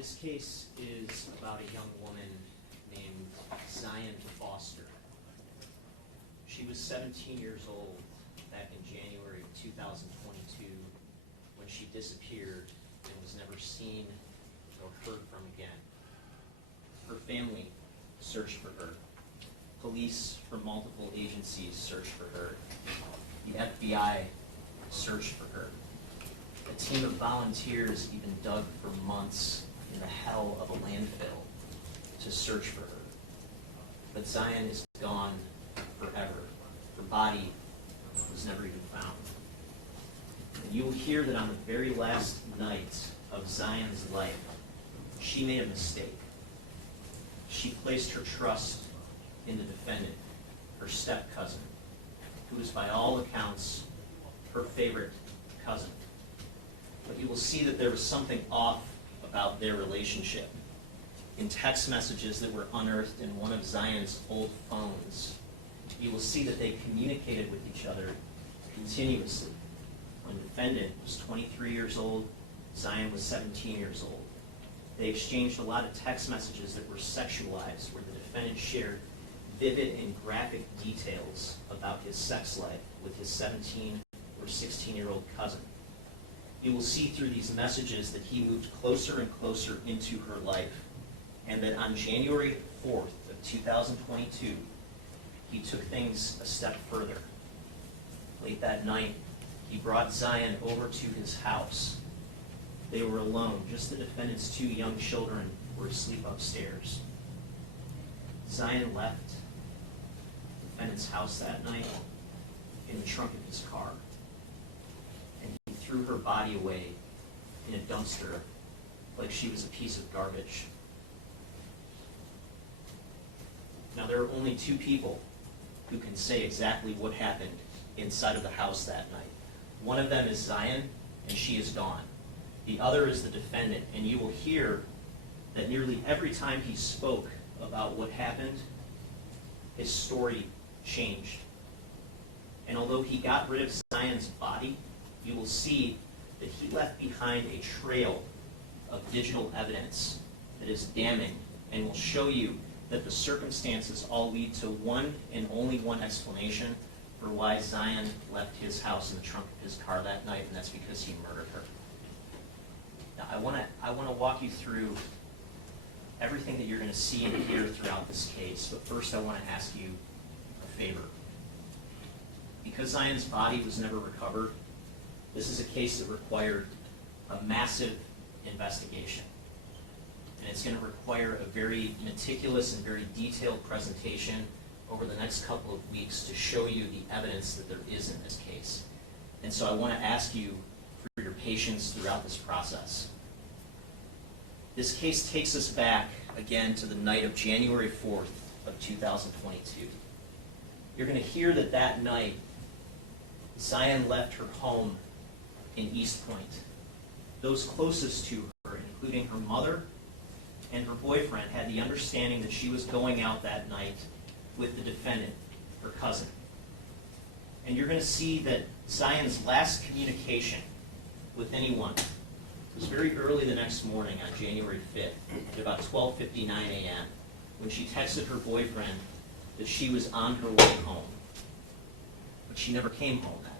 This case is about a young woman named Zion Foster. She was 17 years old back in January of 2022 when she disappeared and was never seen or heard from again. Her family searched for her. Police from multiple agencies searched for her. The FBI searched for her. A team of volunteers even dug for months in the hell of a landfill to search for her. But Zion is gone forever. Her body was never even found. And you will hear that on the very last night of Zion's life, she made a mistake. She placed her trust in the defendant, her step-cousin, who is by all accounts her favorite cousin. But you will see that there was something off about their relationship. In text messages that were unearthed in one of Zion's old phones, you will see that they communicated with each other continuously. When the defendant was 23 years old, Zion was 17 years old. They exchanged a lot of text messages that were sexualized, where the defendant shared vivid and graphic details about his sex life with his 17 or 16-year-old cousin. You will see through these messages that he moved closer and closer into her life, and that on January 4th of 2022, he took things a step further. Late that night, he brought Zion over to his house. They were alone. Just the defendant's two young children were asleep upstairs. Zion left the defendant's house that night in the trunk of his car, and he threw her body away in a dumpster like she was a piece of garbage. Now, there are only two people who can say exactly what happened inside of the house that night. One of them is Zion, and she is gone. The other is the defendant, and you will hear that nearly every time he spoke about what happened, his story changed. And although he got rid of Zion's body, you will see that he left behind a trail of digital evidence that is damning and will show you that the circumstances all lead to one and only one explanation for why Zion left his house in the trunk of his car that night, and that's because he murdered her. Now, I want to walk you through everything that you're going to see and hear throughout this case, but first I want to ask you a favor. Because Zion's body was never recovered, this is a case that required a massive investigation. And it's going to require a very meticulous and very detailed presentation over the next couple of weeks to show you the evidence that there is in this case. And so I want to ask you for your patience throughout this process. This case takes us back again to the night of January 4th of 2022. You're going to hear that that night, Zion left her home in East Point. Those closest to her, including her mother and her boyfriend, had the understanding that she was going out that night with the defendant, her cousin. And you're going to see that Zion's last communication with anyone was very early the next morning on January 5th at about 12:59 a.m. when she texted her boyfriend that she was on her way home. But she never came home that